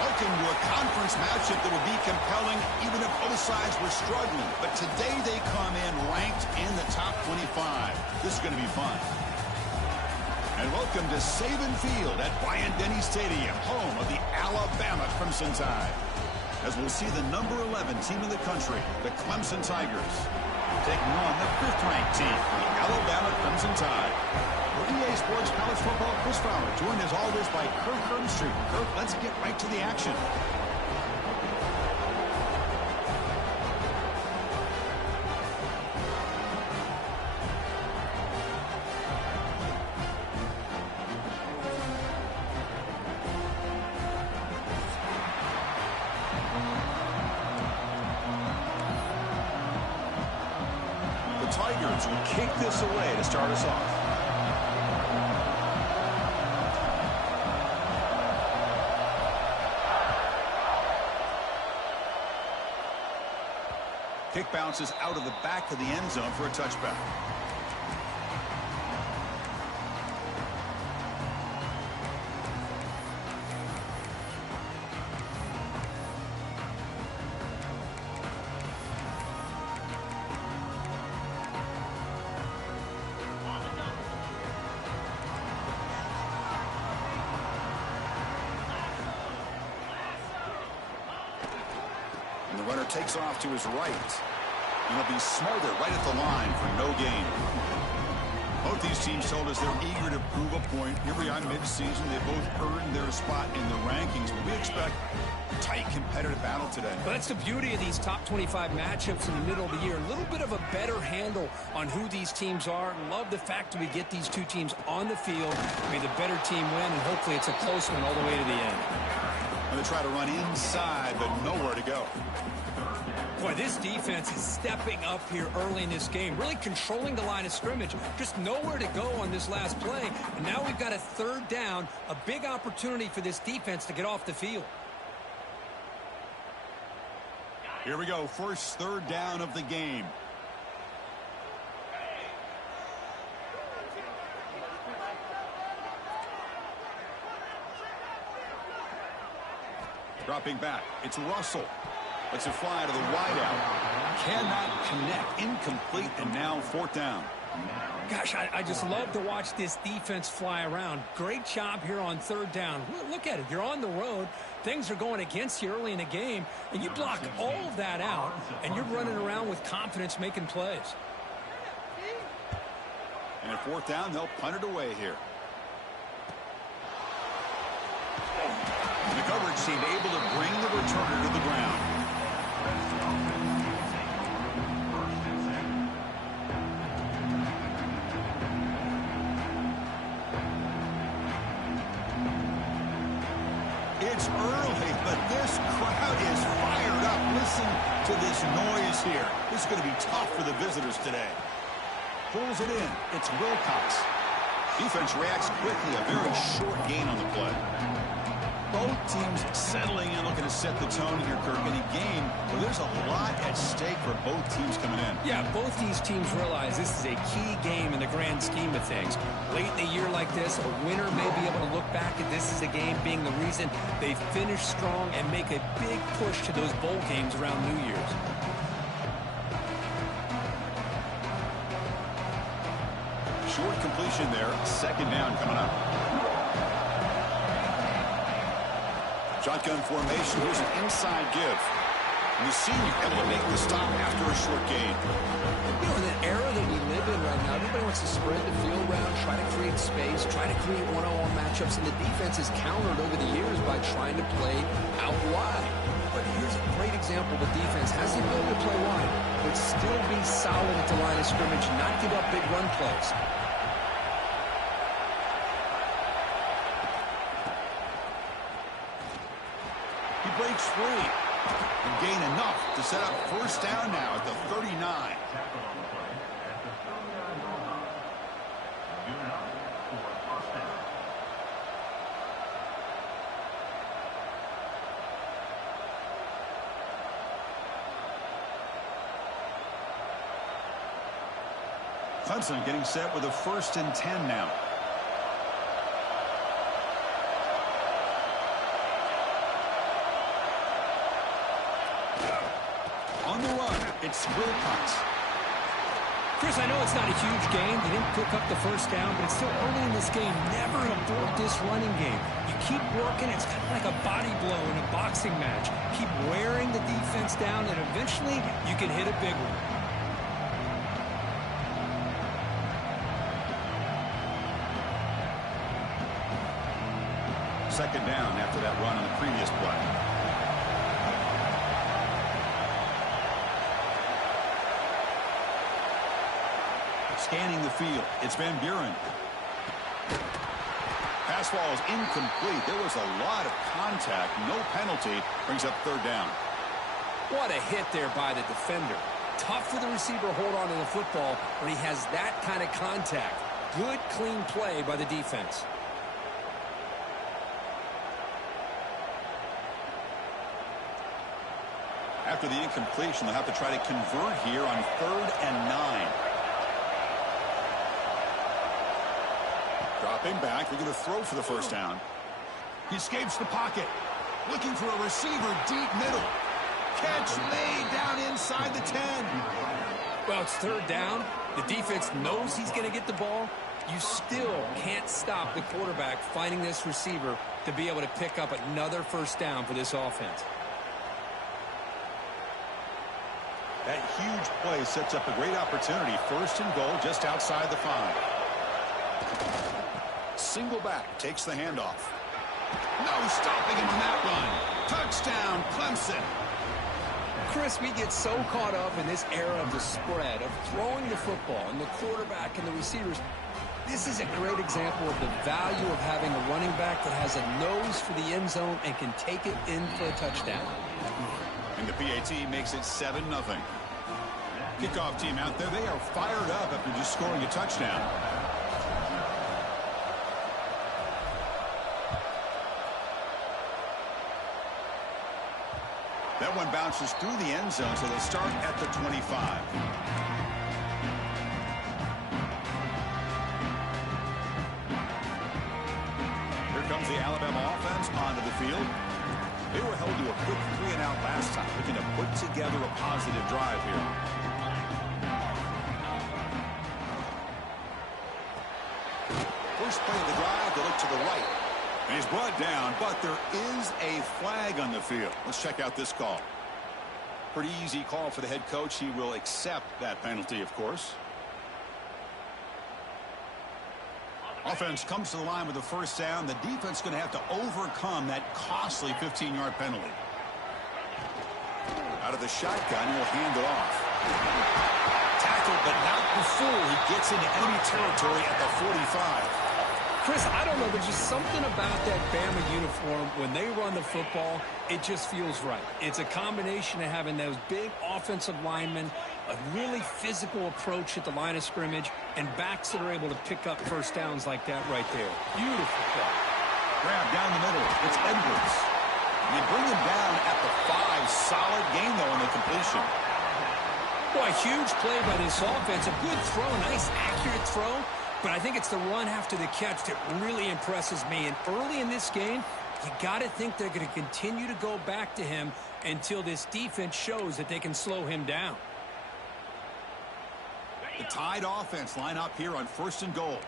Welcome to a conference matchup that will be compelling even if both sides were struggling. But today they come in ranked in the top 25. This is going to be fun. And welcome to Saban Field at Bryant-Denny Stadium, home of the Alabama Crimson Tide. As we'll see the number 11 team in the country, the Clemson Tigers, taking on the 5th-ranked team, the Alabama Crimson Tide. For EA Sports College Football, Chris Fowler, joined as always by Kirk Herbstreit. Kirk, let's get right to the action. The Tigers will kick this away to start us off. Kick bounces out of the back of the end zone for a touchback. And the runner takes off to his right. And he'll be smarter right at the line for no gain. Both these teams told us they're eager to prove a point. Here we are mid-season. They both earned their spot in the rankings. But we expect a tight, competitive battle today. Well, that's the beauty of these top 25 matchups in the middle of the year. A little bit of a better handle on who these teams are. Love the fact that we get these two teams on the field. May the better team win, and hopefully it's a close one all the way to the end. And they try to run inside, but nowhere to go. Boy, this defense is stepping up here early in this game, really controlling the line of scrimmage. Just nowhere to go on this last play. And now we've got a 3rd down, a big opportunity for this defense to get off the field. Here we go, first 3rd down of the game. Dropping back, it's Russell. Lets it fly to the wideout. Cannot connect. Incomplete, and now 4th down. Gosh, I just love to watch this defense fly around. Great job here on 3rd down. Look at it. You're on the road. Things are going against you early in the game, and you block all of that out, and you're running around with confidence making plays. And at 4th down, they'll punt it away here. The coverage seemed able to bring the returner to the ground. It's early, but this crowd is fired up. Listen to this noise here. This is going to be tough for the visitors today. Pulls it in. It's Wilcox. Defense reacts quickly. A very short gain on the play. Both teams settling in, looking to set the tone here, Kirk, in a game where there's a lot at stake for both teams coming in. Yeah, both these teams realize this is a key game in the grand scheme of things. Late in a year like this, a winner may be able to look back at this as a game being the reason they finish strong and make a big push to those bowl games around New Year's. Short completion there, 2nd down coming up. Shotgun formation, here's an inside give. And the senior able to make the stop after a short gain. You know, in the era that we live in right now, everybody wants to spread the field around, try to create space, try to create one-on-one matchups, and the defense is countered over the years by trying to play out wide. But here's a great example. The defense has the ability to play wide, but still be solid at the line of scrimmage, not give up big run plays. Breaks free and gain enough to set up 1st down now at the 39. Clemson getting set with a 1st and 10 now. On the run, it's Wilcox. Chris, I know it's not a huge gain. They didn't pick up the first down, but it's still early in this game. Never abort this running game. You keep working. It's kind of like a body blow in a boxing match. Keep wearing the defense down, and eventually you can hit a big one. Second down after that run on the previous play. Scanning the field, it's Van Buren. Pass ball is incomplete. There was a lot of contact. No penalty. Brings up 3rd down. What a hit there by the defender. Tough for the receiver to hold on to the football when he has that kind of contact. Good, clean play by the defense. After the incompletion, they'll have to try to convert here on 3rd and 9. Dropping back, they're going to throw for the 1st down. He escapes the pocket. Looking for a receiver deep middle. Catch made down inside the 10. Well, it's 3rd down. The defense knows he's going to get the ball. You still can't stop the quarterback finding this receiver to be able to pick up another 1st down for this offense. That huge play sets up a great opportunity. 1st and goal just outside the 5. Single back, takes the handoff. No stopping him on that run. Touchdown, Clemson. Chris, we get so caught up in this era of the spread, of throwing the football, and the quarterback and the receivers. This is a great example of the value of having a running back that has a nose for the end zone and can take it in for a touchdown. And the PAT makes it 7-0. Kickoff team out there, they are fired up after just scoring a touchdown. That one bounces through the end zone, so they'll start at the 25. Here comes the Alabama offense onto the field. They were held to a quick 3-and-out last time, looking to put together a positive drive here. First play of the drive, they look to the right. And he's brought down, but there is a flag on the field. Let's check out this call. Pretty easy call for the head coach. He will accept that penalty, of course. Offense comes to the line with the 1st down. The defense is going to have to overcome that costly 15-yard penalty. Out of the shotgun, he'll hand it off. Tackled, but not before he gets into enemy territory at the 45. Chris, I don't know. There's just something about that Bama uniform. When they run the football, it just feels right. It's a combination of having those big offensive linemen, a really physical approach at the line of scrimmage, and backs that are able to pick up 1st downs like that right there. Beautiful play. Grab down the middle. It's Edwards. And they bring him down at the 5. Solid gain, though, on the completion. Boy, huge play by this offense. A good throw, a nice, accurate throw. But I think it's the run after the catch that really impresses me. And early in this game, you got to think they're going to continue to go back to him until this defense shows that they can slow him down. The tied offense line up here on 1st and goal.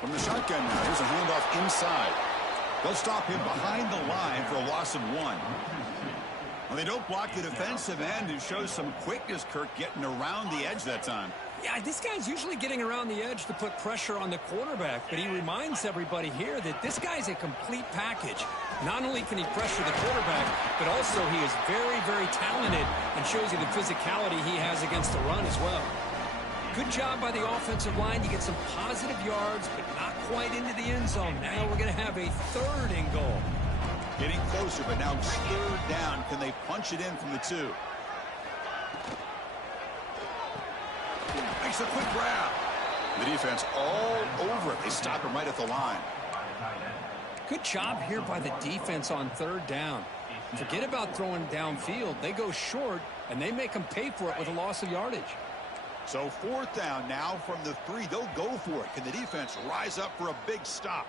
From the shotgun now, here's a handoff inside. They'll stop him behind the line for a loss of 1. Well, they don't block the defensive end, who shows some quickness, Kirk, getting around the edge that time. Yeah, this guy's usually getting around the edge to put pressure on the quarterback, but he reminds everybody here that this guy's a complete package. Not only can he pressure the quarterback, but also he is very, very talented and shows you the physicality he has against the run as well. Good job by the offensive line to get some positive yards, but not quite into the end zone. Now we're going to have a 3rd and goal. Getting closer, but now 3rd down. Can they punch it in from the 2? Makes a quick grab. The defense all over it. They stop him right at the line. Good job here by the defense on 3rd down. Forget about throwing downfield. They go short, and they make them pay for it with a loss of yardage. So 4th down now from the 3. They'll go for it. Can the defense rise up for a big stop?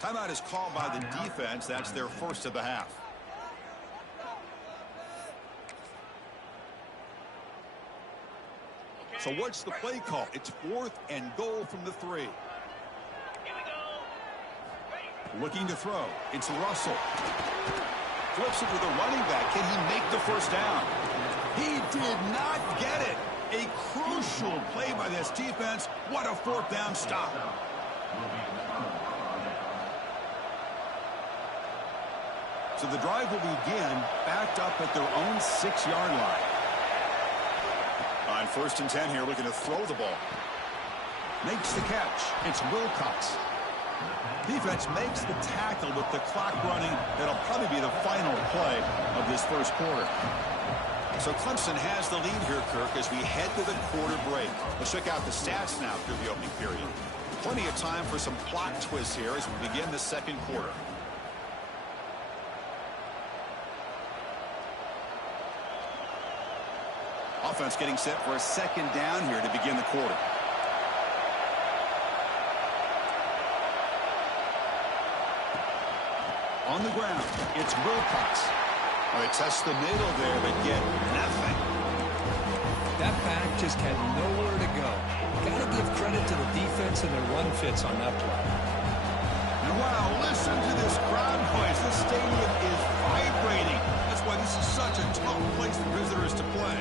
Timeout is called by the defense. That's their first of the half. So what's the play call? It's 4th and goal from the 3. Looking to throw. It's Russell. Flips it to the running back. Can he make the first down? He did not get it. A crucial play by this defense. What a 4th down stop. So the drive will begin backed up at their own 6-yard line. On 1st and 10 here, looking to throw the ball. Makes the catch. It's Wilcox. Defense makes the tackle with the clock running. That'll probably be the final play of this first quarter. So Clemson has the lead here, Kirk, as we head to the quarter break. Let's check out the stats now through the opening period. Plenty of time for some plot twists here as we begin the second quarter. Offense getting set for a 2nd down here to begin the quarter. On the ground, it's Wilcox. Well, they test the middle there, but get nothing. That back just had nowhere to go. Got to give credit to the defense and their run fits on that play. And wow, listen to this crowd noise. This stadium is vibrating. That's why this is such a tough place for visitors to play.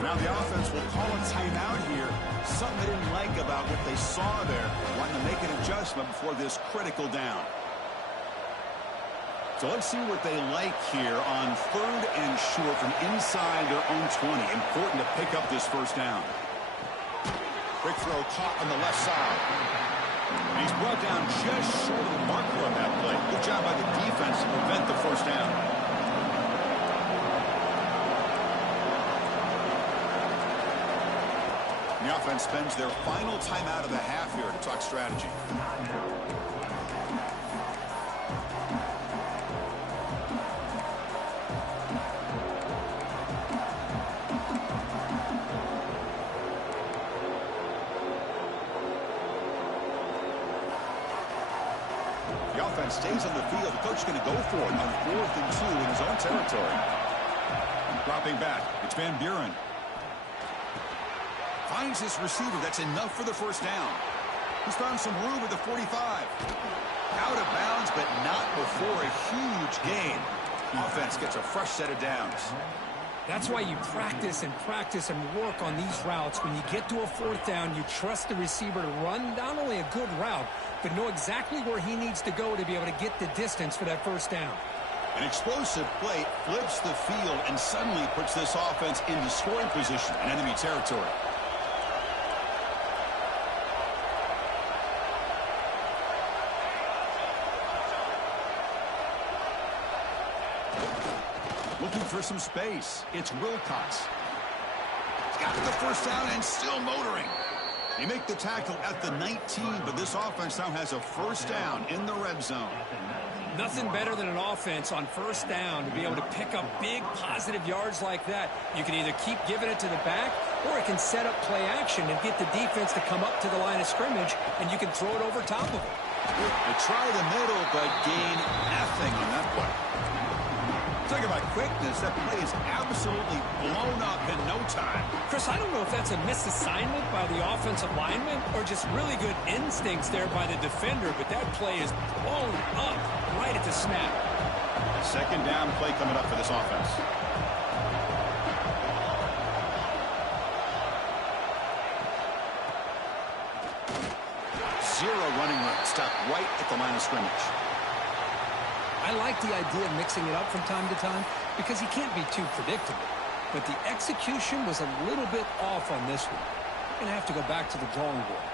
Now the offense will call a timeout here. Something they didn't like about what they saw there. Wanting to make an adjustment before this critical down. So let's see what they like here on 3rd and short from inside their own 20. Important to pick up this first down. Quick throw caught on the left side. And he's brought down just short of the marker on that play. Good job by the defense to prevent the first down. The offense spends their final timeout of the half here to talk strategy. The offense stays on the field. The coach is going to go for it on 4th and 2 in his own territory. Dropping back. It's Van Buren. Finds his receiver. That's enough for the first down. He's found some room at the 45. Out of bounds, but not before a huge gain. Offense gets a fresh set of downs. That's why you practice and work on these routes. When you get to a 4th down, you trust the receiver to run not only a good route, but know exactly where he needs to go to be able to get the distance for that first down. An explosive play flips the field and suddenly puts this offense into scoring position in enemy territory. Looking for some space. It's Wilcox. He's got the first down and still motoring. They make the tackle at the 19, but this offense now has a first down in the red zone. Nothing better than an offense on first down to be able to pick up big positive yards like that. You can either keep giving it to the back, or it can set up play action and get the defense to come up to the line of scrimmage, and you can throw it over top of it. They try the middle, but gain nothing on that play. Talk about quickness. That play is absolutely blown up in no time. Chris, I don't know if that's a misassignment by the offensive lineman or just really good instincts there by the defender, but that play is blown up right at the snap. Second down play coming up for this offense. Zero running room. Stopped right at the line of scrimmage. I like the idea of mixing it up from time to time because he can't be too predictable. But the execution was a little bit off on this one. We're going to have to go back to the drawing board.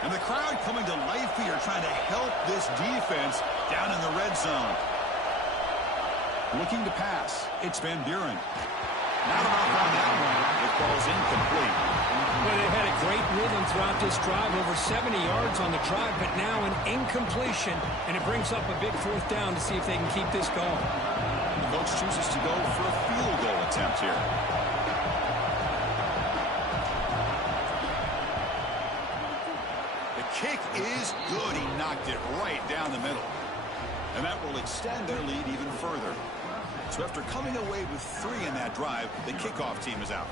And the crowd coming to life here, trying to help this defense down in the red zone. Looking to pass. It's Van Buren. Not enough on that one. It falls incomplete. Well, they had a great rhythm throughout this drive, over 70 yards on the drive, but now an incompletion, and it brings up a big fourth down to see if they can keep this going. The coach chooses to go for a field goal attempt here. The kick is good. He knocked it right down the middle. And that will extend their lead even further. So after coming away with 3 in that drive, the kickoff team is out.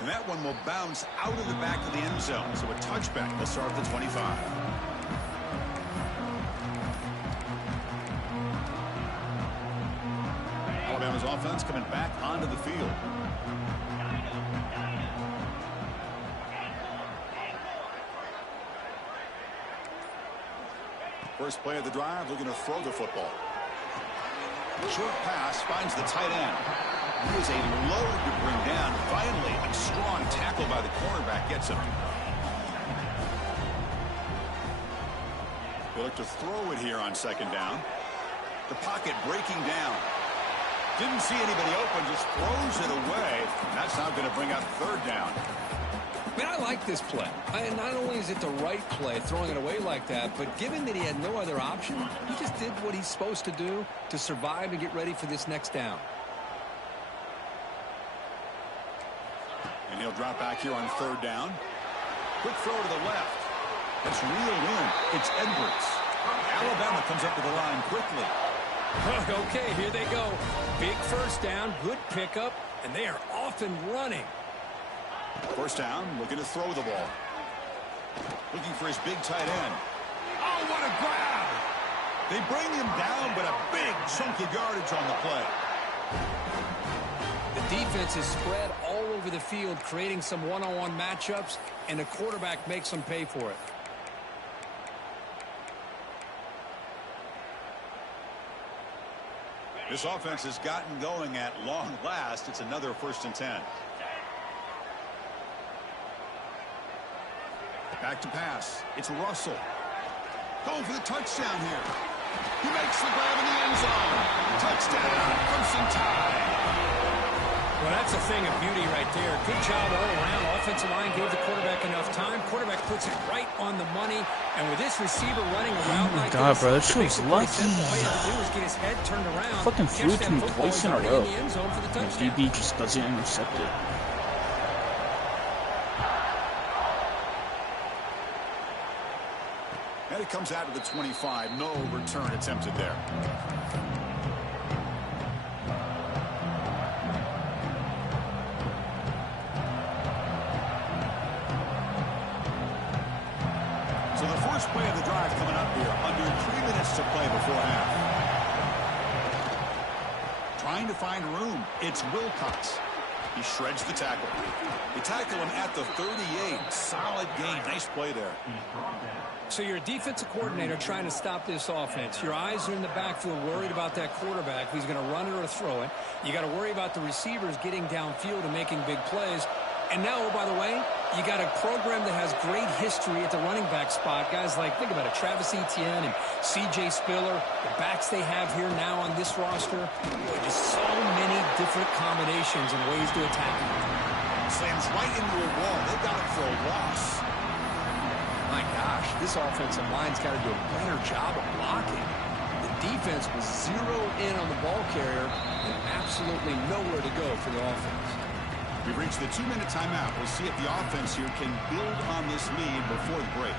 And that one will bounce out of the back of the end zone. So a touchback will start at the 25. Alabama's offense coming back onto the field. First play of the drive, looking to throw the football. Short pass finds the tight end. He is a load to bring down. Finally, a strong tackle by the cornerback gets him. They look to throw it here on second down. The pocket breaking down. Didn't see anybody open, just throws it away. And that's now going to bring up third down. Man, I like this play. And not only is it the right play, throwing it away like that, but given that he had no other option, he just did what he's supposed to do to survive and get ready for this next down. And he'll drop back here on third down. Quick throw to the left. It's reeled in. It's Edwards. Alabama comes up to the line quickly. Okay, here they go. Big first down, good pickup, and they are off and running. First down, looking to throw the ball. Looking for his big tight end. Oh, what a grab! They bring him down, but a big chunk of yardage on the play. The defense is spread all over the field, creating some one-on-one matchups, and the quarterback makes them pay for it. This offense has gotten going at long last. It's another 1st and 10. Back to pass. It's Russell. Going for the touchdown here. He makes the grab in the end zone. Touchdown, Crimson Tide. Well, that's a thing of beauty right there. Good job all around. Offensive line gave the quarterback enough time. Quarterback puts it right on the money. And with this receiver running around like God, this, bro, that shit was lucky. all you have to do is get his head turned around. Fucking threw it to me twice in a row. The DB just doesn't intercept it. And it comes out to the 25. No return attempted there. So the first play of the drive coming up here. Under 3 minutes to play before half. Trying to find room. It's Wilcox. He shreds the tackle. They tackle him at the 38. Solid game. Nice play there. So you're a defensive coordinator trying to stop this offense. Your eyes are in the backfield, worried about that quarterback who's going to run it or throw it. You got to worry about the receivers getting downfield and making big plays. And now, oh, by the way, you got a program that has great history at the running back spot. Guys like, think about it, Travis Etienne and C.J. Spiller, the backs they have here now on this roster. Just so many different combinations and ways to attack it. Slams right into a wall. They got it for a loss. My gosh, this offensive line's got to do a better job of blocking. The defense was zeroed in on the ball carrier and absolutely nowhere to go for the offense. We've reached the 2-minute timeout. We'll see if the offense here can build on this lead before the break.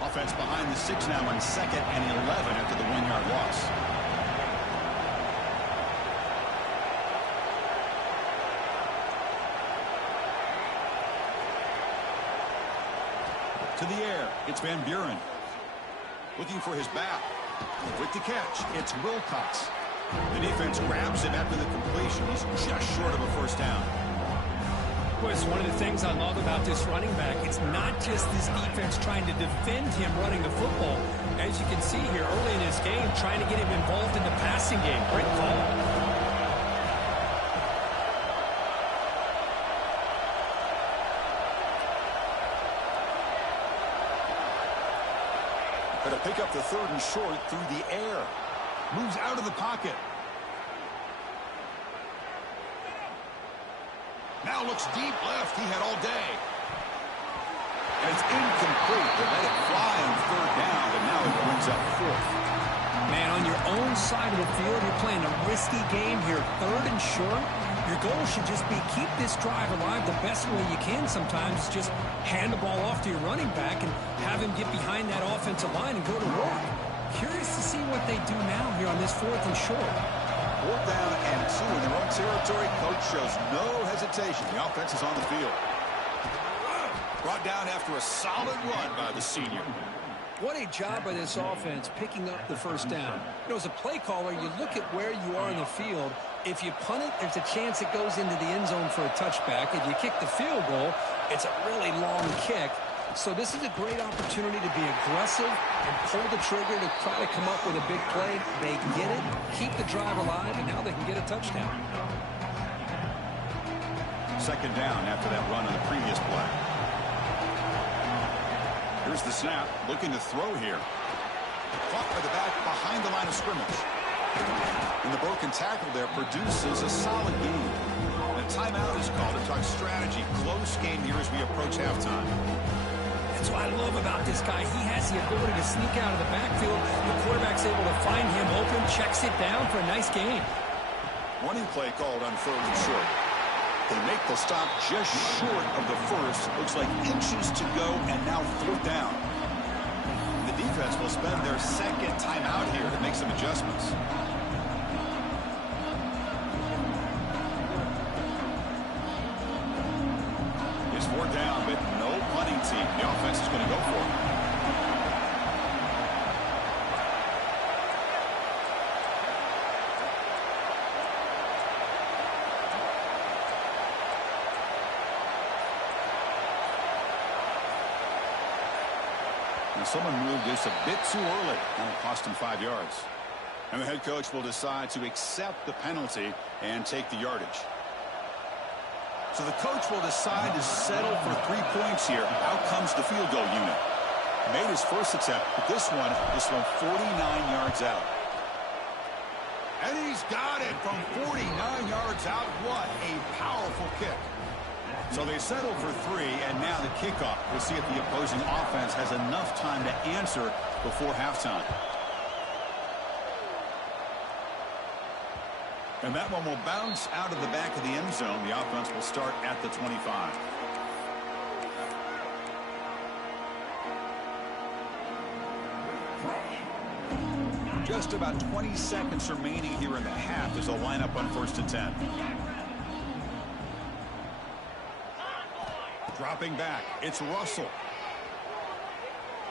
Offense behind the 6 now on 2nd and 11 after the 1-yard loss. To the air, it's Van Buren. Looking for his back. With the catch, it's Wilcox. The defense grabs him after the completion. He's just short of a first down. Well, it's one of the things I love about this running back. It's not just this defense trying to defend him running the football. As you can see here early in this game, trying to get him involved in the passing game. Great call. Going to pick up the 3rd and short through the air. Moves out of the pocket. Now looks deep left. He had all day. And it's incomplete. They let it fly on 3rd down, but now it brings up 4th. Man, on your own side of the field, you're playing a risky game here. 3rd and short. Your goal should just be keep this drive alive the best way you can sometimes. Just hand the ball off to your running back and have him get behind that offensive line and go to work. Curious to see what they do now here on this 4th and short. 4th down and 2 in their own territory. Coach shows no hesitation. The offense is on the field. Brought down after a solid run by the senior. What a job by this offense picking up the 1st down. You know, as a play caller, you look at where you are in the field. If you punt it, there's a chance it goes into the end zone for a touchback. If you kick the field goal, it's a really long kick. So this is a great opportunity to be aggressive and pull the trigger to try to come up with a big play. They get it, keep the drive alive, and now they can get a touchdown. 2nd down after that run on the previous play. Here's the snap, looking to throw here. Caught by the back behind the line of scrimmage. And the broken tackle there produces a solid gain. And a timeout is called to talk strategy. Close game here as we approach halftime. That's what I love about this guy. He has the ability to sneak out of the backfield. The quarterback's able to find him open, checks it down for a nice gain. Running play called on 3rd and short. They make the stop just short of the 1st. Looks like inches to go, and now 4th down. The defense will spend their 2nd timeout here to make some adjustments. It's 4th down, but no punting team. The offense is going to go for it. Someone moved this a bit too early, and it cost him 5 yards. And the head coach will decide to accept the penalty and take the yardage. So the coach will decide to settle for 3 points here. Out comes the field goal unit. Made his first attempt, but this one is from 49 yards out. And he's got it from 49 yards out. What a powerful kick. So they settle for 3, and now the kickoff. We'll see if the opposing offense has enough time to answer before halftime. And that one will bounce out of the back of the end zone. The offense will start at the 25. Just about 20 seconds remaining here in the half as they'll line up on 1st and 10. Dropping back, it's Russell.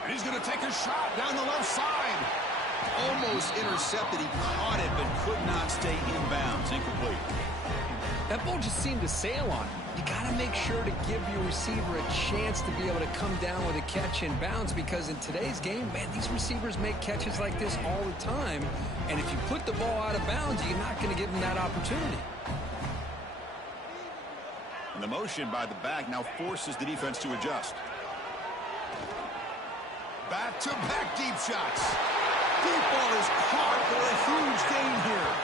And he's going to take a shot down the left side. Almost intercepted. He caught it, but could not stay inbounds. Incomplete. That ball just seemed to sail on him. You got to make sure to give your receiver a chance to be able to come down with a catch in bounds, because in today's game, man, these receivers make catches like this all the time. And if you put the ball out of bounds, you're not going to give them that opportunity. And the motion by the back now forces the defense to adjust. Back-to-back deep shots. Deep ball is caught for a huge gain here.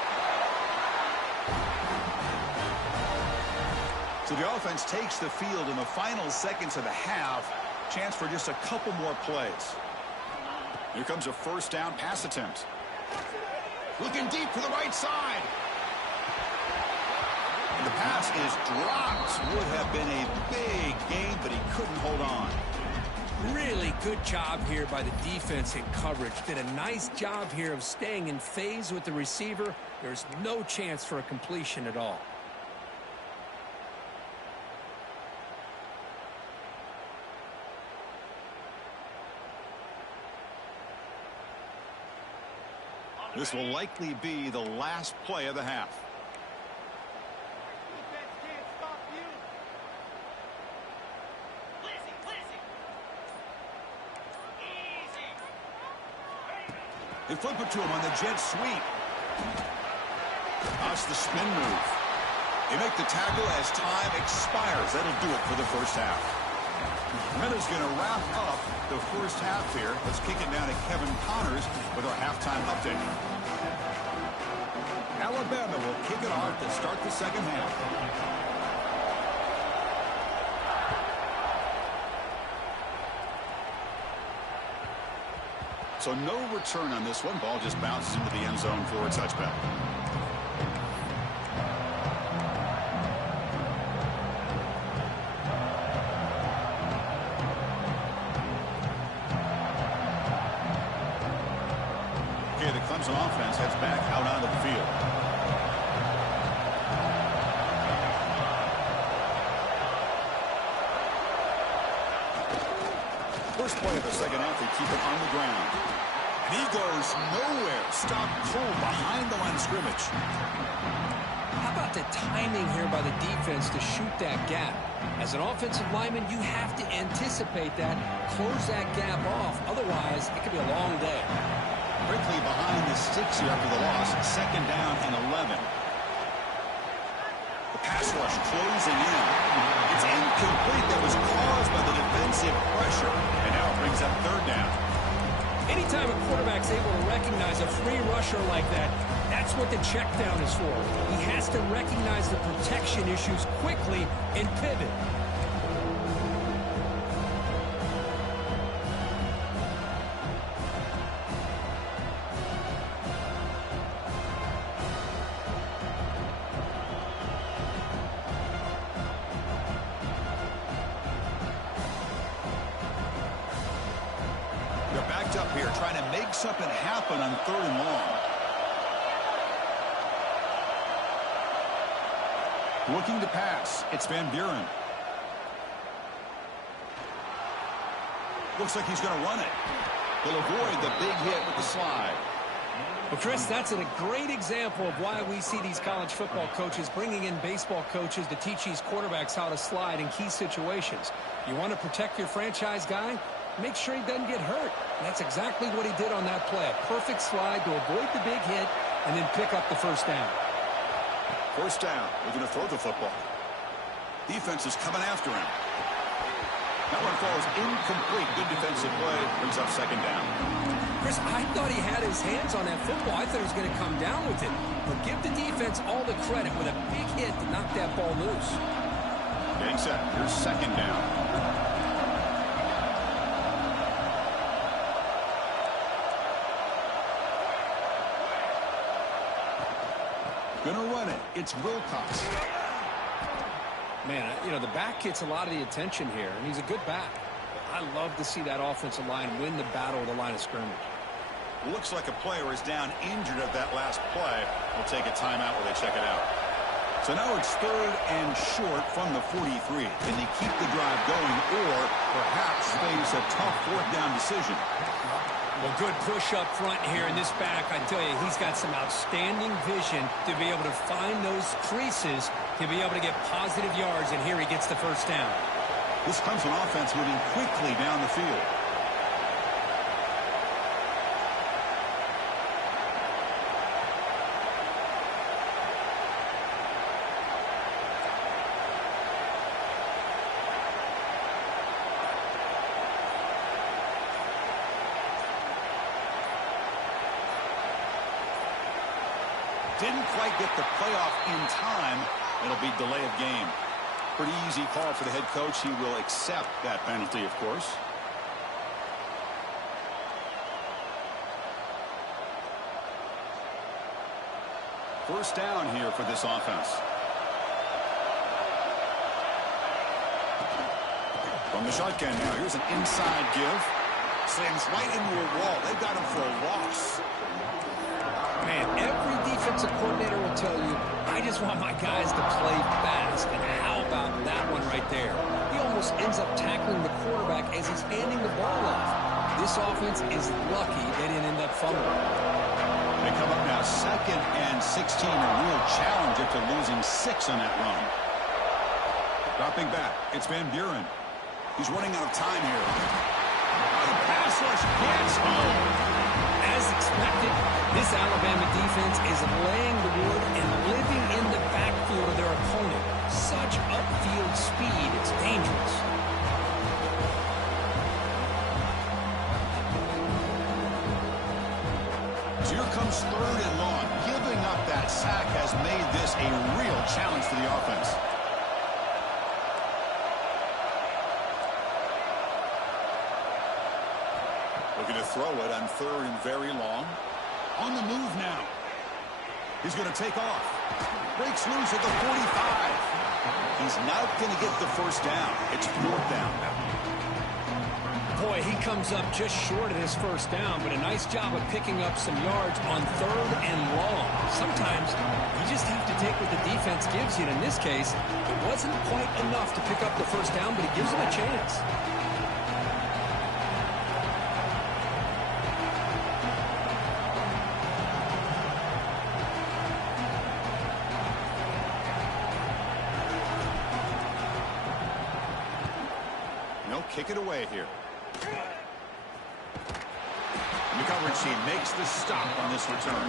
So the offense takes the field in the final seconds of the half. Chance for just a couple more plays. Here comes a 1st down pass attempt. Looking deep to the right side. And the pass is dropped. Would have been a big gain, but he couldn't hold on. Really good job here by the defense in coverage. Did a nice job here of staying in phase with the receiver. There's no chance for a completion at all. This will likely be the last play of the half. They flip it to him on the jet sweep. That's the spin move. They make the tackle as time expires. That'll do it for the 1st half. That is going to wrap up the first half here. Let's kick it down to Kevin Connors with our halftime update. Alabama will kick it off to start the second half. So no return on this one. Ball just bounces into the end zone for a touchback. Okay, the Clemson offense heads back out onto the field. First play of the second half, they keep it on the ground. And he goes nowhere. Stopped cold behind the line of scrimmage. How about the timing here by the defense to shoot that gap? As an offensive lineman, you have to anticipate that, close that gap off. Otherwise, it could be a long day. Quickly behind the sticks here after the loss. Second down and 11. The pass rush closing in. It's incomplete. That was caused by the defensive pressure. And now it brings up third down. Anytime a quarterback's able to recognize a free rusher like that, that's what the check down is for. He has to recognize the protection issues quickly and pivot. They're backed up here trying to make something happen on third and long. Looking to pass. It's Van Buren. Looks like he's going to run it. He'll avoid the big hit with the slide. Well, Chris, that's a great example of why we see these college football coaches bringing in baseball coaches to teach these quarterbacks how to slide in key situations. You want to protect your franchise guy? Make sure he doesn't get hurt. And that's exactly what he did on that play. A perfect slide to avoid the big hit and then pick up the first down. First down. They're going to throw the football. Defense is coming after him. That one falls incomplete. Good defensive play. Brings up second down. Chris, I thought he had his hands on that football. I thought he was going to come down with it. But give the defense all the credit with a big hit to knock that ball loose. Getting set. Here's second down. Gonna run it. It's Wilcox. Man, you know, the back gets a lot of the attention here, and he's a good back. I love to see that offensive line win the battle of the line of scrimmage. Looks like a player is down injured at that last play. We'll take a timeout while they check it out. So now it's third and short from the 43. Can they keep the drive going or perhaps face a tough fourth down decision? Well, good push up front here in this back. I tell you, he's got some outstanding vision to be able to find those creases to be able to get positive yards, and here he gets the first down. This comes from offense moving quickly down the field. Didn't quite get the playoff in time. It'll be delay of game. Pretty easy call for the head coach. He will accept that penalty, of course. First down here for this offense. From the shotgun now. Here's an inside give. Slams right into a wall. They got him for a loss. Man, every defensive coordinator will tell you, I just want my guys to play fast. And how about that one right there? He almost ends up tackling the quarterback as he's handing the ball off. This offense is lucky they didn't end up fumbling. They come up now second and 16. A real challenge after losing 6 on that run. Dropping back. It's Van Buren. He's running out of time here. The pass rush gets home. As expected, this Alabama defense is laying the wood and living in the backfield of their opponent. Such upfield speed, it's dangerous. So here comes 3rd and long. Giving up that sack has made this a real challenge for the offense. Looking to throw it on 3rd and very long. On the move now. He's going to take off. Breaks loose at the 45. He's not going to get the first down. It's 4th down. Boy, he comes up just short of his first down, but a nice job of picking up some yards on 3rd and long. Sometimes you just have to take what the defense gives you, and in this case, it wasn't quite enough to pick up the first down, but it gives him a chance. Kick it away here. The coverage team makes the stop on this return.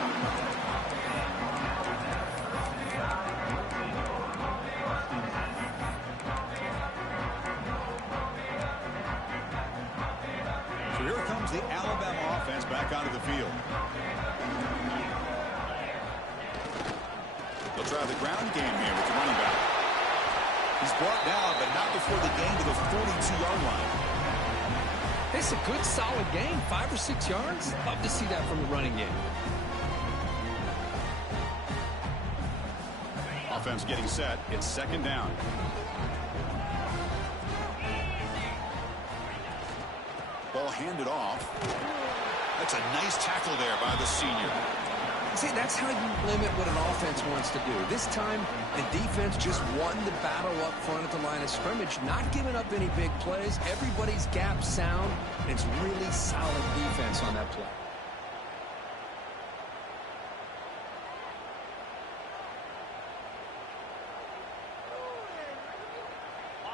So here comes the Alabama offense back onto the field. They'll try the ground game here with the running back. He's brought down, but not before the gain to the 42-yard line. It's a good, solid gain. 5 or 6 yards. Love to see that from the running game. Offense getting set. It's 2nd down. Ball handed off. That's a nice tackle there by the senior. See, that's how you limit what an offense wants to do. This time, the defense just won the battle up front at the line of scrimmage, not giving up any big plays. Everybody's gap sound, and it's really solid defense on that play.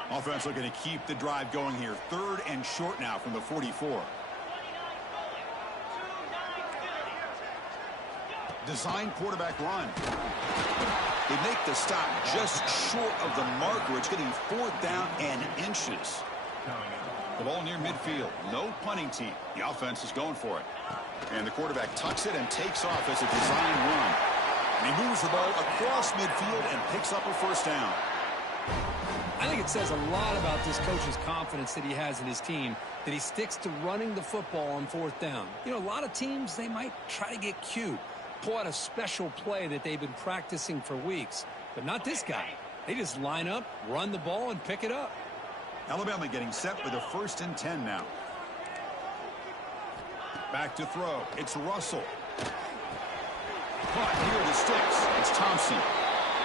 Offense looking to keep the drive going here. 3rd and short now from the 44. Design quarterback run. They make the stop just short of the marker. It's getting 4th down and inches. The ball near midfield. No punting team. The offense is going for it. And the quarterback tucks it and takes off as a design run. And he moves the ball across midfield and picks up a first down. I think it says a lot about this coach's confidence that he has in his team, that he sticks to running the football on 4th down. You know, a lot of teams, they might try to get cute, pull out a special play that they've been practicing for weeks. But not this guy. They just line up, run the ball, and pick it up. Alabama getting set for the 1st and 10 now. Back to throw. It's Russell. Caught here to sticks. It's Thompson.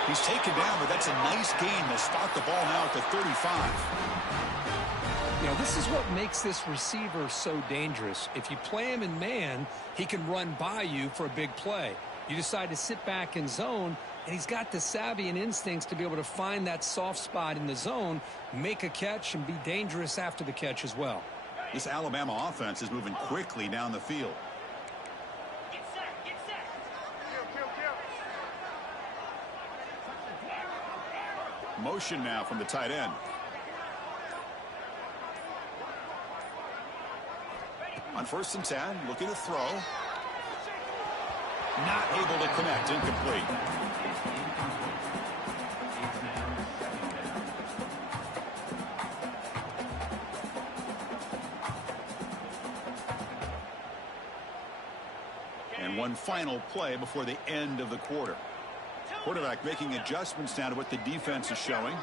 He's taken down, but that's a nice gain. They'll spot the ball now at the 35. You know, this is what makes this receiver so dangerous. If you play him in man, he can run by you for a big play. You decide to sit back in zone, and he's got the savvy and instincts to be able to find that soft spot in the zone, make a catch, and be dangerous after the catch as well. This Alabama offense is moving quickly down the field. Motion now from the tight end. On 1st and 10, looking to throw. Not able to connect, incomplete. And one final play before the end of the quarter. Quarterback making adjustments now to what the defense is showing.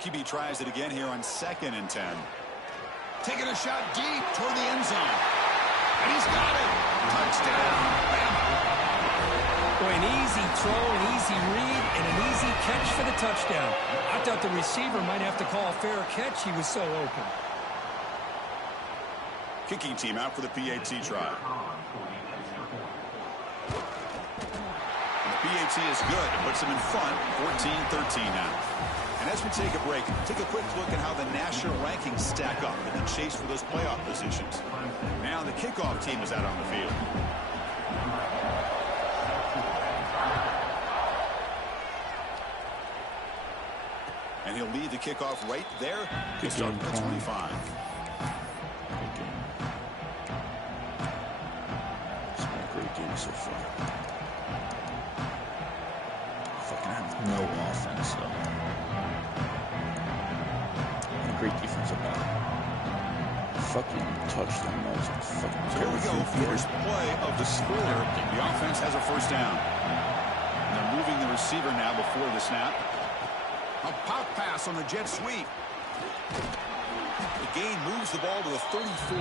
QB tries it again here on 2nd and 10. Taking a shot deep toward the end zone. And he's got it. Touchdown, Bama. Boy, an easy throw, an easy read, and an easy catch for the touchdown. I thought the receiver might have to call a fair catch. He was so open. Kicking team out for the PAT try. PAT is good. It puts them in front, 14-13 now. And as we take a break, take a quick look at how the national rankings stack up in the chase for those playoff positions. Now the kickoff team is out on the field. And he'll lead the kickoff right there. Good start at 25. fucking touchdown. That was a fucking Here we go. First play of the score. The offense has a first down. And they're moving the receiver now before the snap. A pop pass on the jet sweep. The gain moves the ball to the 34.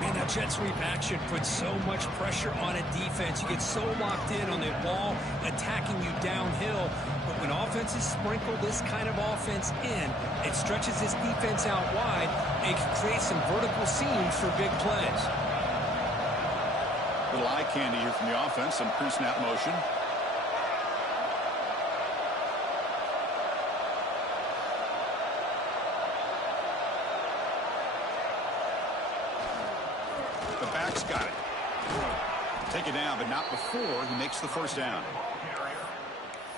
Man, that jet sweep action puts so much pressure on a defense. You get so locked in on the ball attacking you downhill. But when offenses sprinkle this kind of offense in, it stretches this defense out wide and can create some vertical seams for big plays. Little eye candy here from the offense. Some pre-snap motion. The back's got it. Take it down, but not before he makes the first down.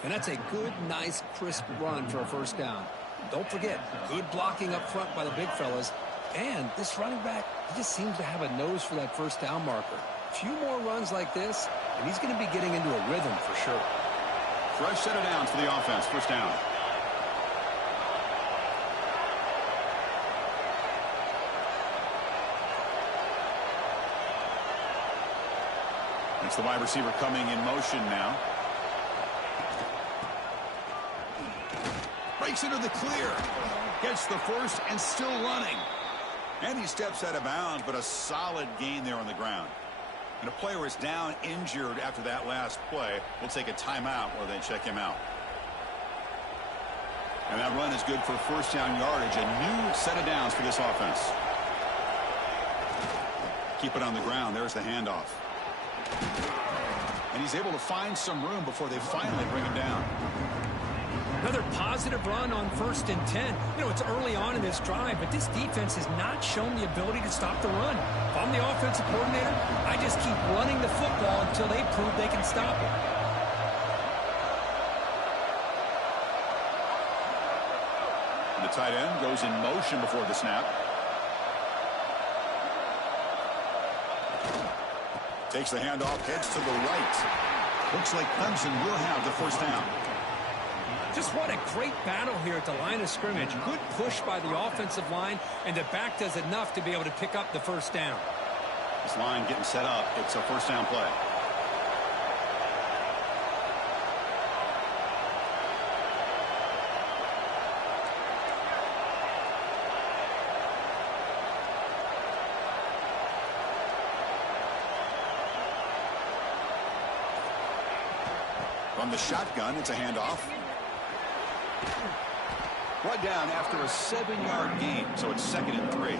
And that's a good, nice, crisp run for a first down. Don't forget, good blocking up front by the big fellas. And this running back, he just seems to have a nose for that first down marker. A few more runs like this, and he's going to be getting into a rhythm for sure. Fresh set of downs for the offense. First down. It's the wide receiver coming in motion now. Breaks into the clear. Gets the first and still running. And he steps out of bounds, but a solid gain there on the ground. And a player is down injured after that last play. We'll take a timeout while they check him out. And that run is good for first down yardage. A new set of downs for this offense. Keep it on the ground. There's the handoff. And he's able to find some room before they finally bring him down. Another positive run on 1st and 10. You know, it's early on in this drive, but this defense has not shown the ability to stop the run. If I'm the offensive coordinator, I just keep running the football until they prove they can stop it. And the tight end goes in motion before the snap. Takes the handoff, heads to the right. Looks like Clemson will have the first down. Just what a great battle here at the line of scrimmage. Good push by the offensive line, and the back does enough to be able to pick up the first down. This line getting set up. It's a first down play. From the shotgun, it's a handoff. Brought down after a 7-yard gain, so it's 2nd and 3.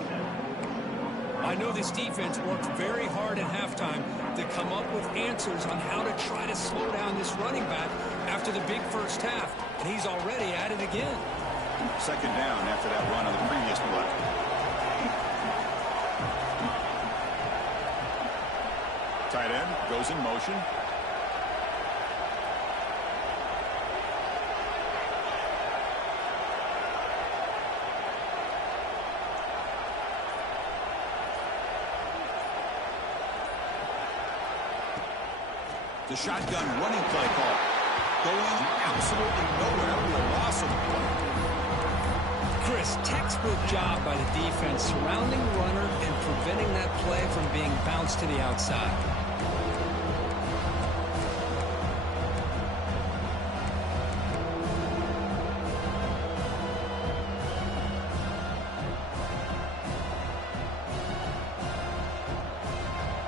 I know this defense worked very hard at halftime to come up with answers on how to try to slow down this running back after the big first half, and he's already at it again. 2nd down after that run on the previous play. Tight end goes in motion. The shotgun running play call. Going absolutely nowhere with a loss of the play. Chris, textbook job by the defense surrounding the runner and preventing that play from being bounced to the outside.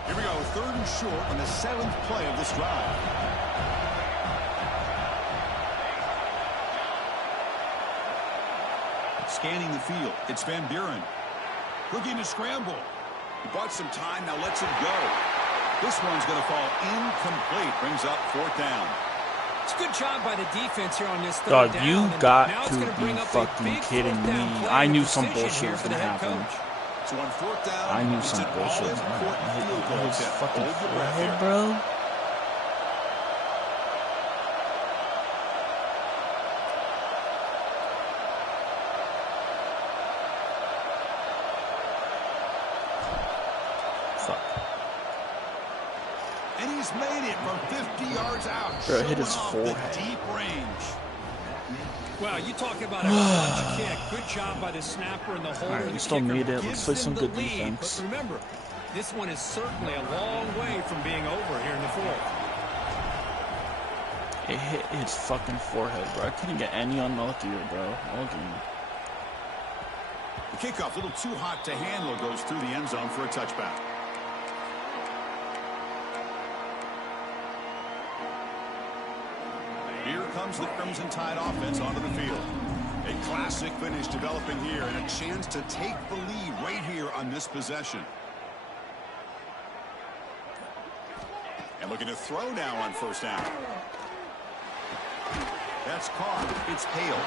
Here we go, 3rd and short on the 7th play of this drive. Scanning the field, it's Van Buren. Looking to scramble. He bought some time, now lets it go. This one's going to fall incomplete. Brings up 4th down. It's a good job by the defense here on this 3rd Dog, down. you And got now it's to gonna bring be up a fucking big kidding 4th down me. play I and knew a some decision bullshit here was for the gonna head happen. coach. So on 4th down, I knew it's some an bullshit was all-important gonna happen. field goal His attempt. fucking Hold your breath forehead, here. bro. Fuck. And he's made it from 50 yards out. Bro, hit his showing off forehead. the deep range. Well, you talk about a clutch kick. Good job by the snapper and the holder. Alright, we The still kicker made it. Let's gives play them some the good lead. defense. But remember, this one is certainly a long way from being over here in the fourth. It hit his fucking forehead, bro. I couldn't get any unluckier, bro. All game. The kickoff, a little too hot to handle, goes through the end zone for a touchback. Here comes the Crimson Tide offense onto the field. A classic finish developing here and a chance to take the lead right here on this possession. And looking to throw now on first down. That's caught. It's Hale.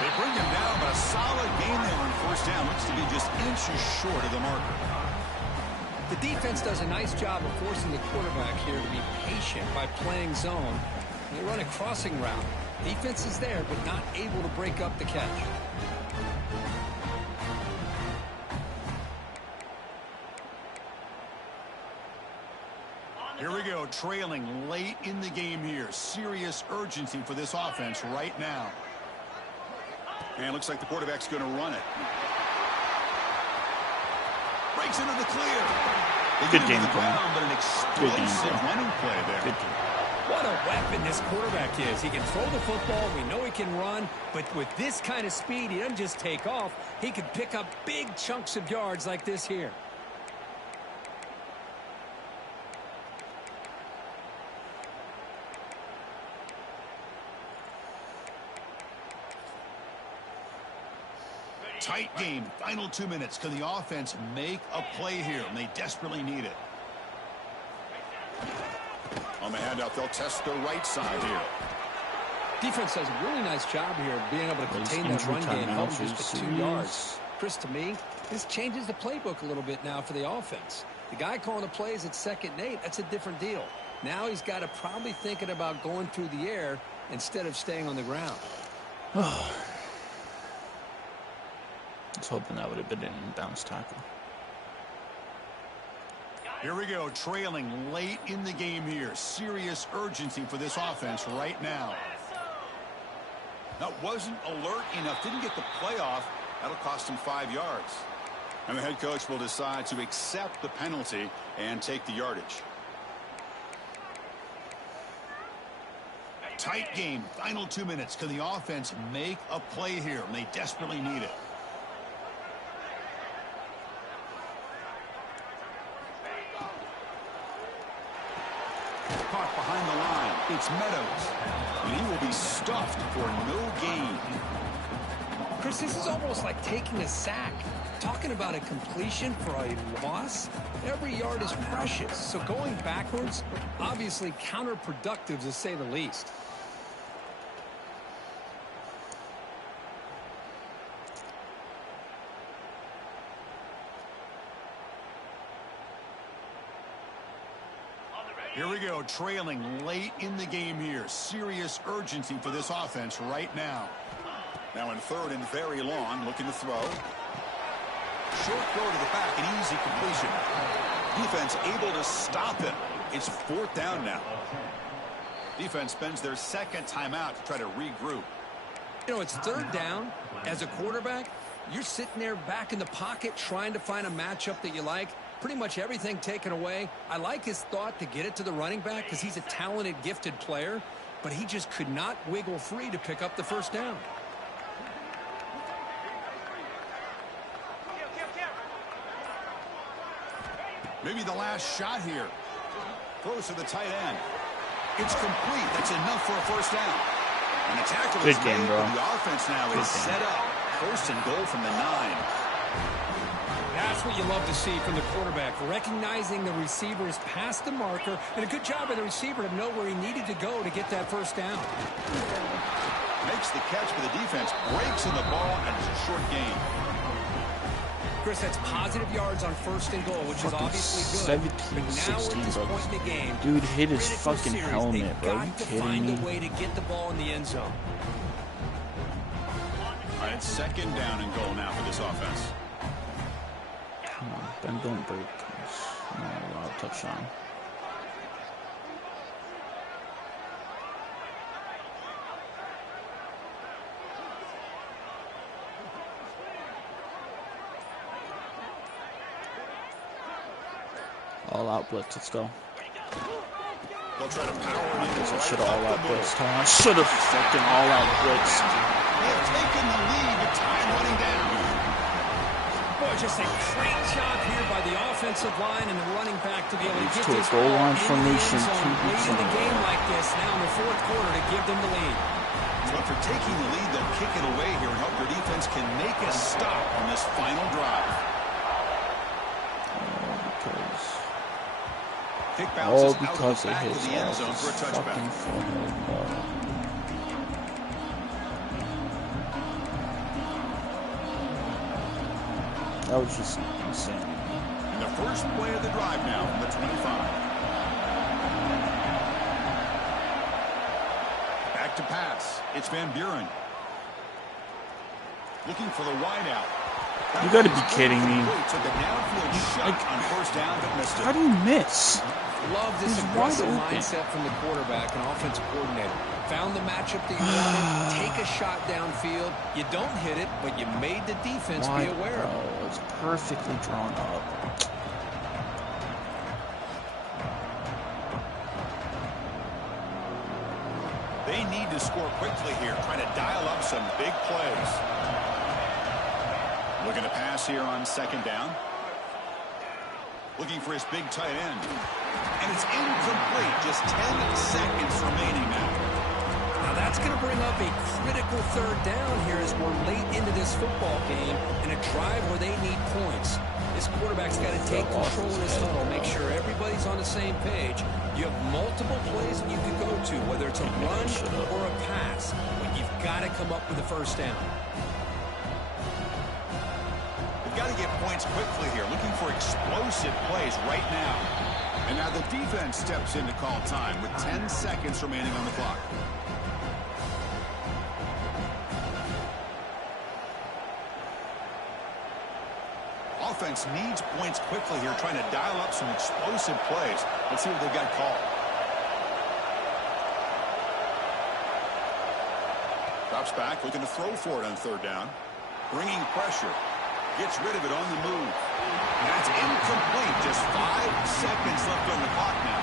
They bring him down, but a solid game there on first down. Looks to be just inches short of the marker. The defense does a nice job of forcing the quarterback here to be patient by playing zone. They run a crossing route. Defense is there, but not able to break up the catch. Here we go, trailing late in the game here. Serious urgency for this offense right now. And it looks like the quarterback's going to run it. Breaks into the clear. Good game, ground, but an explosive running play there. Good game. What a weapon this quarterback is. He can throw the football. We know he can run. But with this kind of speed, he doesn't just take off. He can pick up big chunks of yards like this here. Tight game. Final 2 minutes. Can the offense make a play here? And they desperately need it. On the handout, they'll test the right side here. Defense does a really nice job here of being able to contain that run game, held just to 2 yards. Chris, to me, this changes the playbook a little bit now for the offense. The guy calling the plays at 2nd and 8, that's a different deal. Now he's got to probably thinking about going through the air instead of staying on the ground. I was hoping that would have been an inbounds tackle. Here we go, trailing late in the game here. Serious urgency for this offense right now. That wasn't alert enough. Didn't get the play off. That'll cost him 5 yards. And the head coach will decide to accept the penalty and take the yardage. Tight game. Final 2 minutes. Can the offense make a play here? And they desperately need it. Caught behind the line. It's Meadows. And he will be stuffed for no gain. Chris, this is almost like taking a sack. Talking about a completion for a loss, every yard is precious. So going backwards, obviously counterproductive to say the least. Here we go, trailing late in the game here. Serious urgency for this offense right now. Now in 3rd and very long, looking to throw. Short throw to the back, an easy completion. Defense able to stop him. It's 4th down now. Defense spends their 2nd timeout to try to regroup. You know, it's 3rd down. As a quarterback, you're sitting there back in the pocket trying to find a matchup that you like. Pretty much everything taken away. I like his thought to get it to the running back because he's a talented, gifted player, but he just could not wiggle free to pick up the 1st down. Maybe the last shot here. Throws to the tight end. It's complete. That's enough for a 1st down. And the tackle is made, bro. The offense now is set up. 1st and goal from the 9. That's what you love to see from the quarterback, recognizing the receiver is past the marker, and a good job by the receiver to know where he needed to go to get that 1st down. Makes the catch, but the defense breaks in the ball, and it's a short gain. Chris, that's positive yards on 1st and goal, which is obviously good. 17-16, bro. Point in the game, Dude hit his fucking helmet, bro. Are you kidding find me? a way to get the ball in the end zone. All right, 2nd down and goal now for this offense. Come on, Ben, don't break. No, I'll touch on. All out blitz. Let's go. They'll try to power it in. I should have all out blitzed. I should have fucking all out blitzed. They have taken the lead with time running down. Boy, just a great job here by the offensive line and the running back to be able to get this goal ball line into formation. the end zone late in the game like this now in the fourth quarter to give them the lead. So after taking the lead, they'll kick it away here and hope their defense can make a stop on this final drive. Kick bounces out the back of the end zone for a touchback. That was just insane. And the first play of the drive now from the 25. Back to pass. It's Van Buren. Looking for the wideout. You gotta be kidding me. Took a downfield shot on first down, but missed it. How do you miss? Love this aggressive mindset from the quarterback and offensive coordinator. Found the matchup that you wanted. Take a shot downfield. You don't hit it, but you made the defense be aware of it. It's perfectly drawn up. They need to score quickly here, trying to dial up some big plays. Looking to pass here on second down. Looking for his big tight end. And it's incomplete. Just 10 seconds remaining now. Now that's going to bring up a critical third down here as we're late into this football game in a drive where they need points. This quarterback's got to take control of this huddle, make sure everybody's on the same page. You have multiple plays that you could go to, whether it's a run or a pass, but you've got to come up with a first down. They've got to get points quickly here, looking for explosive plays right now. And now the defense steps in to call time with 10 seconds remaining on the clock. Offense needs points quickly here, trying to dial up some explosive plays. Let's see what they've got called. Drops back, looking to throw for it on third down. Bringing pressure. Gets rid of it on the move. And that's incomplete. Just 5 seconds left on the clock now.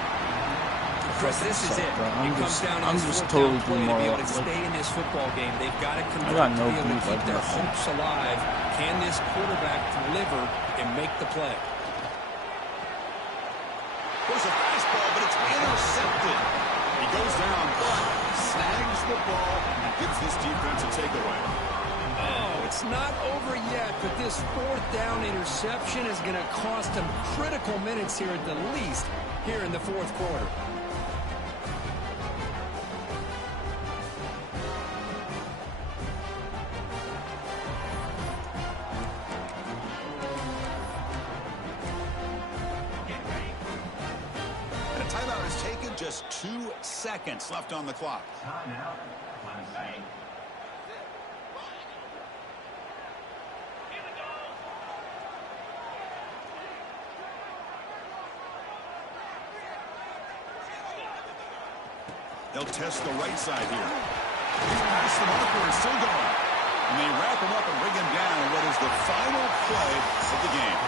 Chris, this is it. It comes down to I'm this just fourth totally down play to be able to demoralized. stay in this football game. They've got to convert got no to be able to beat keep like their that. hopes alive. Can this quarterback deliver and make the play? There's a fastball, but it's intercepted. He goes down, but snags the ball and gives this defense a takeaway. Oh, it's not over yet, but this fourth down interception is going to cost them critical minutes here at the least here in the fourth quarter. And a timeout is taken. Just 2 seconds left on the clock. They'll test the right side here. He's past the marker and still going. And they wrap him up and bring him down in what is the final play of the game.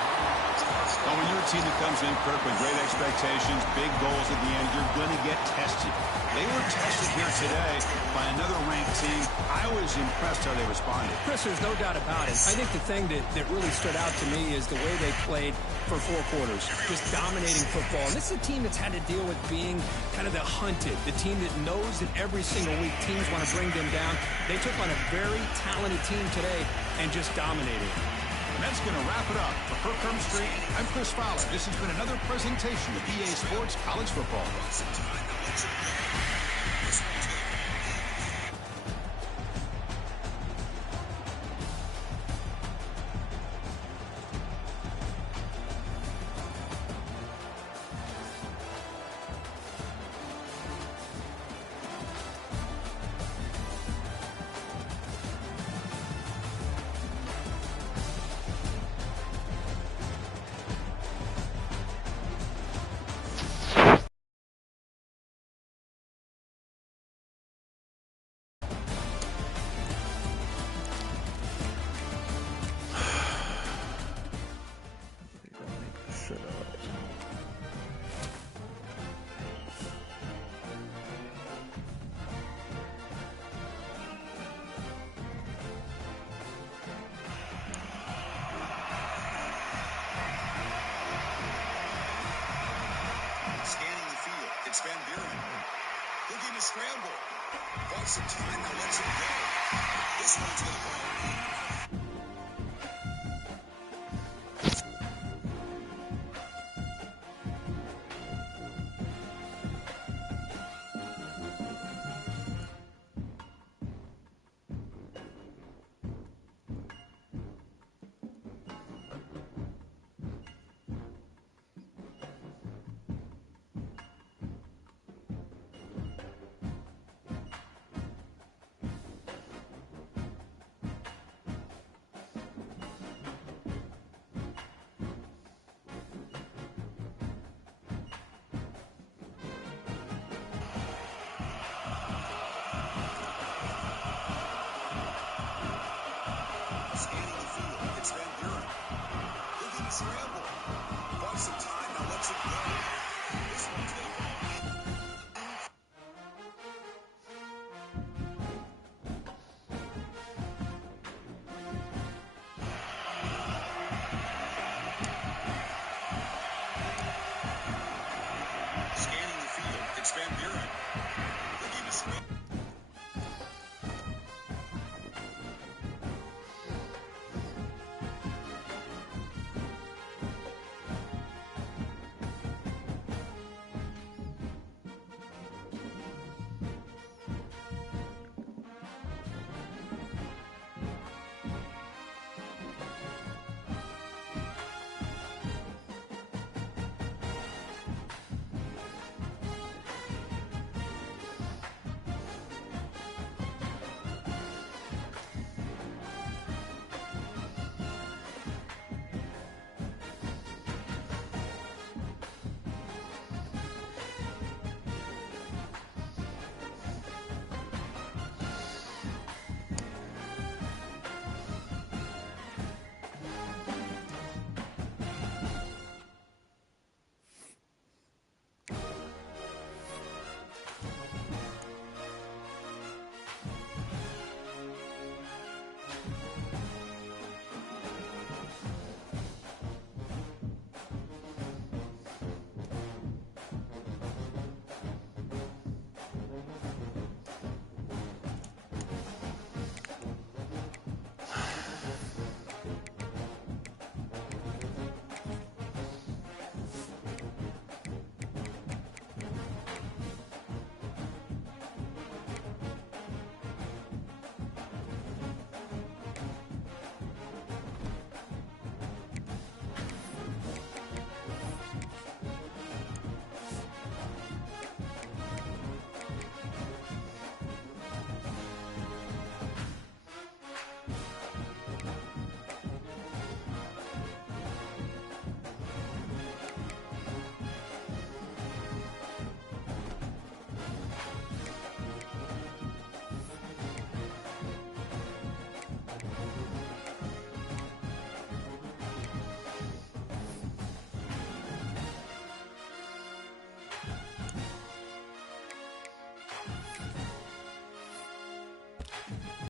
Well, when you're a team that comes in, Kirk, with great expectations, big goals at the end, you're going to get tested. They were tested here today by another ranked team. I was impressed how they responded. Chris, there's no doubt about it. I think the thing that really stood out to me is the way they played for 4 quarters, just dominating football. And this is a team that's had to deal with being kind of the hunted, the team that knows that every single week teams want to bring them down. They took on a very talented team today and just dominated. And that's going to wrap it up. For Kirk Street, I'm Chris Fowler. This has been another presentation of EA Sports College Football. Shut up. It's Van Buren. Looking to scramble. Bought some time, now lets it go. This one's going to go. Scanning the field. It's Van Buren. Looking to scramble. Bought some time, now lets it go. This one's going to go.